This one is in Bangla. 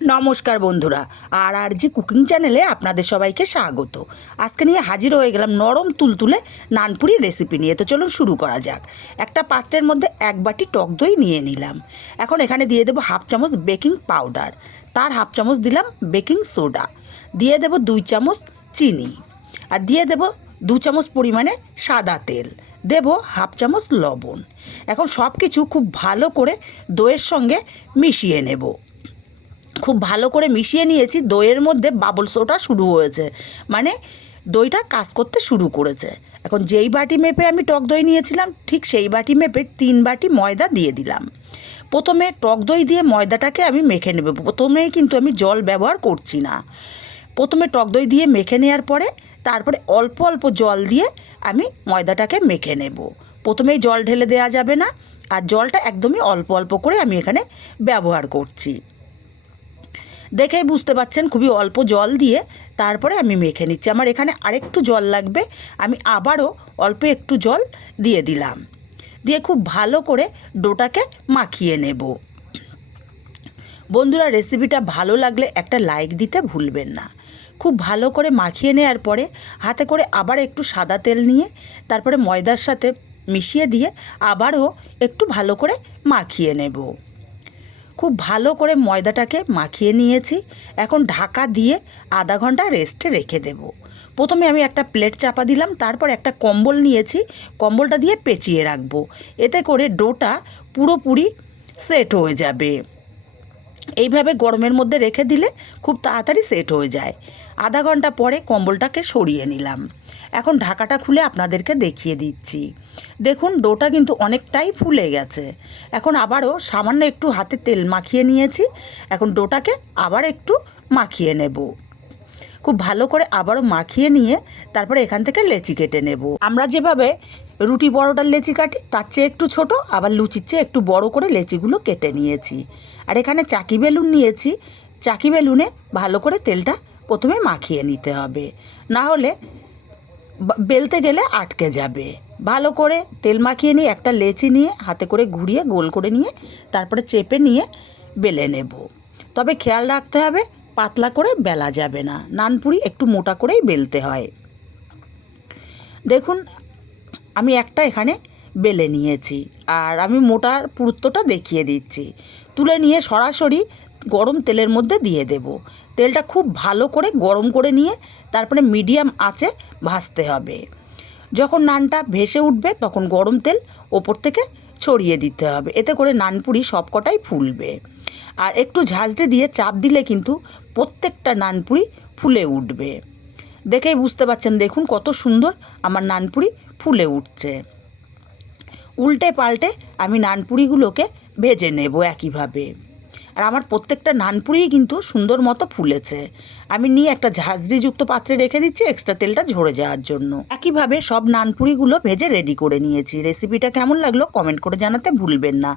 নমস্কার বন্ধুরা, আর আর জি কুকিং চ্যানেলে আপনাদের সবাইকে স্বাগত। আজকে নিয়ে হাজির হয়ে গেলাম নরম তুলতুলে নানপুরি রেসিপি নিয়ে। তো চলুন শুরু করা যাক। একটা পাত্রের মধ্যে এক বাটি টক দই নিয়ে নিলাম। এখন এখানে দিয়ে দেবো হাফ চামচ বেকিং পাউডার। তার হাফ চামচ দিলাম বেকিং সোডা। দিয়ে দেবো দুই চামচ চিনি। আর দিয়ে দেবো দু চামচ পরিমাণে সাদা তেল। দেব হাফ চামচ লবণ। এখন সব কিছু খুব ভালো করে দইয়ের সঙ্গে মিশিয়ে নেব। খুব ভালো করে মিশিয়ে নিয়েছি, দইয়ের মধ্যে বাবলস ওঠা শুরু হয়েছে। মানে দইটা কাজ করতে শুরু করেছে। এখন যেই বাটি মেপে আমি টক দই নিয়েছিলাম, ঠিক সেই বাটি মেপে তিন বাটি ময়দা দিয়ে দিলাম। প্রথমে টক দই দিয়ে ময়দাটাকে আমি মেখে নেব। প্রথমেই কিন্তু আমি জল ব্যবহার করছি না। প্রথমে টক দই দিয়ে মেখে নেওয়ার পরে, তারপরে অল্প অল্প জল দিয়ে আমি ময়দাটাকে মেখে নেব। প্রথমেই জল ঢেলে দেওয়া যাবে না, আর জলটা একদমই অল্প অল্প করে আমি এখানে ব্যবহার করছি। দেখেই বুঝতে পাচ্ছেন খুবই অল্প জল দিয়ে তারপরে আমি মেখে নিচ্ছি। আমার এখানে আরেকটু জল লাগবে। আমি আবারও অল্প একটু জল দিয়ে দিলাম। দিয়ে খুব ভালো করে ডোটাকে মাখিয়ে নেব। বন্ধুরা, রেসিপিটা ভালো লাগলে একটা লাইক দিতে ভুলবেন না। খুব ভালো করে মাখিয়ে নেওয়ার পরে হাতে করে আবার একটু সাদা তেল নিয়ে তারপরে ময়দার সাথে মিশিয়ে দিয়ে আবারও একটু ভালো করে মাখিয়ে নেব। খুব ভালো করে ময়দাটাকে মাখিয়ে নিয়েছি। এখন ঢাকা দিয়ে আধা ঘণ্টা রেস্টে রেখে দেব। প্রথমে আমি একটা প্লেট চাপা দিলাম, তারপর একটা কম্বল নিয়েছি। কম্বলটা দিয়ে পেঁচিয়ে রাখব। এতে করে ডোটা পুরোপুরি সেট হয়ে যাবে। এইভাবে গরমের মধ্যে রেখে দিলে খুব তাড়াতাড়ি সেট হয়ে যায়। আধা ঘণ্টা পরে কম্বলটাকে সরিয়ে নিলাম। এখন ঢাকাটা খুলে আপনাদেরকে দেখিয়ে দিচ্ছি। দেখুন, ডোটা কিন্তু অনেকটাই ফুলে গেছে। এখন আবারও সামান্য একটু হাতে তেল মাখিয়ে নিয়েছি। এখন ডোটাকে আবার একটু মাখিয়ে নেব। খুব ভালো করে আবারও মাখিয়ে নিয়ে তারপরে এখান থেকে লেচি কেটে নেব। আমরা যেভাবে রুটি পরোটার লেচি কাটি, তার চেয়ে একটু ছোট, আবার লুচির চেয়ে একটু বড় করে লেচিগুলো কেটে নিয়েছি। আর এখানে চাকি বেলুন নিয়েছি। চাকি বেলুনে ভালো করে তেলটা প্রথমে মাখিয়ে নিতে হবে। না হলে বেলতে গেলে আটকে যাবে। ভালো করে তেল মাখিয়ে নিয়ে একটা লেচি নিয়ে হাতে করে ঘুরিয়ে গোল করে নিয়ে তারপরে চেপে নিয়ে বেলে নেব। তবে খেয়াল রাখতে হবে পাতলা করে বেলা যাবে না। নানপুরি একটু মোটা করেই বেলতে হয়। দেখুন, আমি একটা এখানে বেলে নিয়েছি আর আমি মোটার পুরুত্বটা দেখিয়ে দিচ্ছি। তুলে নিয়ে সরাসরি গরম তেলের মধ্যে দিয়ে দেব। তেলটা খুব ভালো করে গরম করে নিয়ে তারপরে মিডিয়াম আঁচে ভাজতে হবে। যখন নানটা ভেসে উঠবে তখন গরম তেল ওপর থেকে ছড়িয়ে দিতে হবে। এতে করে নানপুরি সবকটাই ফুলবে। আর একটু ঝাঁঝরে দিয়ে চাপ দিলে কিন্তু প্রত্যেকটা নানপুরি ফুলে উঠবে। দেখেই বুঝতে পারছেন, দেখুন কত সুন্দর আমার নানপুরি ফুলে উঠছে। উল্টে পাল্টে আমি নানপুরিগুলোকে ভেজে নেব একইভাবে। আর আমার প্রত্যেকটা নানপুরিই কিন্তু সুন্দর মতো ফুলেছে। আমি নিয়ে একটা ঝাঁঝরিযুক্ত পাত্রে রেখে দিচ্ছি এক্সট্রা তেলটা ঝরে যাওয়ার জন্য। একইভাবে সব নানপুরিগুলো ভেজে রেডি করে নিয়েছি। রেসিপিটা কেমন লাগল কমেন্ট করে জানাতে ভুলবেন না।